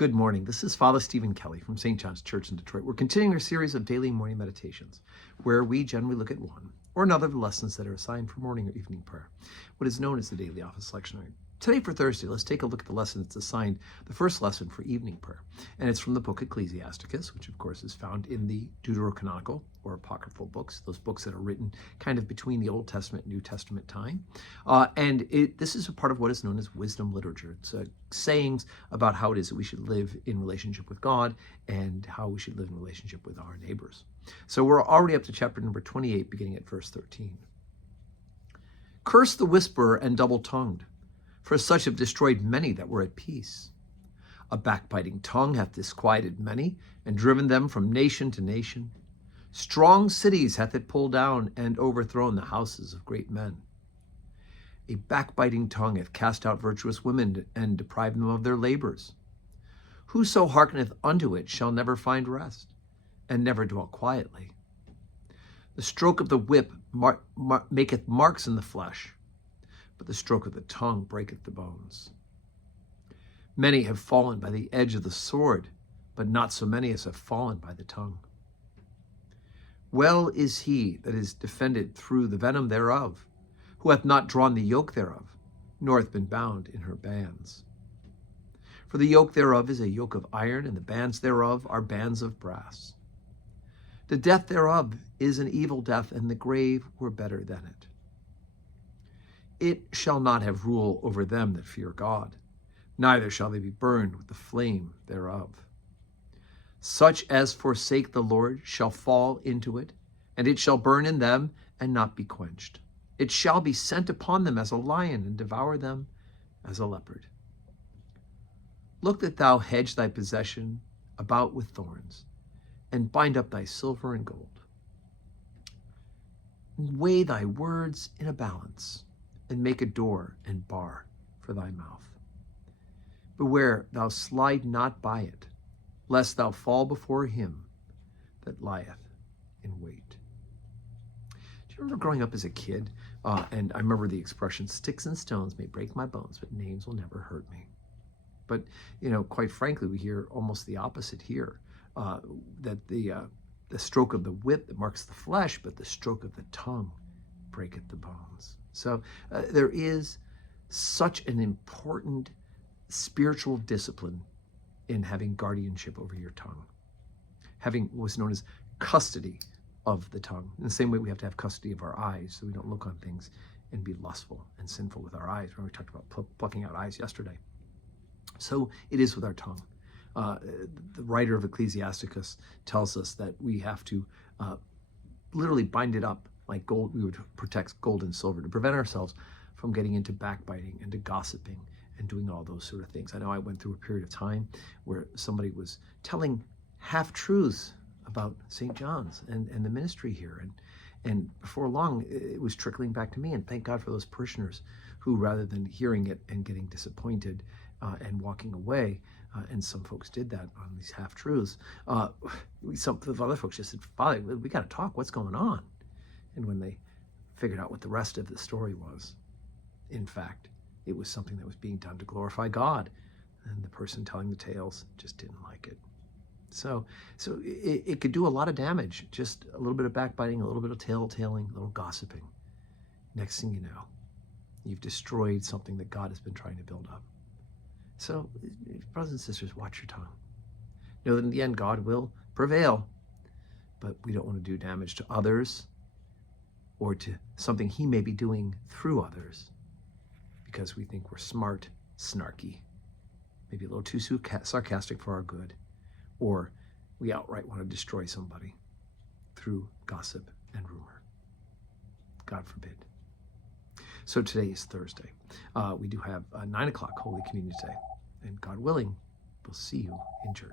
Good morning. This is Father Stephen Kelly from St. John's Church in Detroit. We're continuing our series of daily morning meditations, where we generally look at one or another of the lessons that are assigned for morning or evening prayer, what is known as the daily office lectionary. Today for Thursday, let's take a look at the lesson that's assigned, the first lesson for evening prayer. And it's from the book Ecclesiasticus, which of course is found in the Deuterocanonical or apocryphal books, those books that are written kind of between the Old Testament and New Testament time. This is a part of what is known as wisdom literature. It's sayings about how it is that we should live in relationship with God and how we should live in relationship with our neighbors. So we're already up to chapter number 28, beginning at verse 13. Curse the whisperer and double-tongued, for such have destroyed many that were at peace. A backbiting tongue hath disquieted many, and driven them from nation to nation. Strong cities hath it pulled down, and overthrown the houses of great men. A backbiting tongue hath cast out virtuous women, and deprived them of their labors. Whoso hearkeneth unto it shall never find rest, and never dwell quietly. The stroke of the whip maketh marks in the flesh, but the stroke of the tongue breaketh the bones. Many have fallen by the edge of the sword, but not so many as have fallen by the tongue. Well is he that is defended through the venom thereof, who hath not drawn the yoke thereof, nor hath been bound in her bands. For the yoke thereof is a yoke of iron, and the bands thereof are bands of brass. The death thereof is an evil death, and the grave were better than it. It shall not have rule over them that fear God, neither shall they be burned with the flame thereof. Such as forsake the Lord shall fall into it, and it shall burn in them and not be quenched. It shall be sent upon them as a lion, and devour them as a leopard. Look that thou hedge thy possession about with thorns, and bind up thy silver and gold. Weigh thy words in a balance, and make a door and bar for thy mouth. Beware thou slide not by it, lest thou fall before him that lieth in wait. Do you remember growing up as a kid? And I remember the expression, sticks and stones may break my bones, but names will never hurt me. But, quite frankly, we hear almost the opposite here, that the stroke of the whip that marks the flesh, but the stroke of the tongue breaketh the bones. So there is such an important spiritual discipline in having guardianship over your tongue, having what's known as custody of the tongue. In the same way we have to have custody of our eyes so we don't look on things and be lustful and sinful with our eyes. Remember we talked about plucking out eyes yesterday. So it is with our tongue. The writer of Ecclesiasticus tells us that we have to literally bind it up like gold. We would protect gold and silver to prevent ourselves from getting into backbiting and to gossiping and doing all those sort of things. I know I went through a period of time where somebody was telling half-truths about St. John's and the ministry here. And before long, it was trickling back to me. And thank God for those parishioners who, rather than hearing it and getting disappointed and walking away, and some folks did that on these half-truths, some of the other folks just said, Father, we got to talk. What's going on? And when they figured out what the rest of the story was, in fact, it was something that was being done to glorify God. And the person telling the tales just didn't like it. So it could do a lot of damage. Just a little bit of backbiting, a little bit of tattling, a little gossiping. Next thing you know, you've destroyed something that God has been trying to build up. So, brothers and sisters, watch your tongue. Know that in the end, God will prevail. But we don't want to do damage to others or to something he may be doing through others because we think we're smart, snarky, maybe a little too sarcastic for our good, or we outright want to destroy somebody through gossip and rumor. God forbid. So today is Thursday. We do have 9 o'clock Holy Communion today. And God willing, we'll see you in church.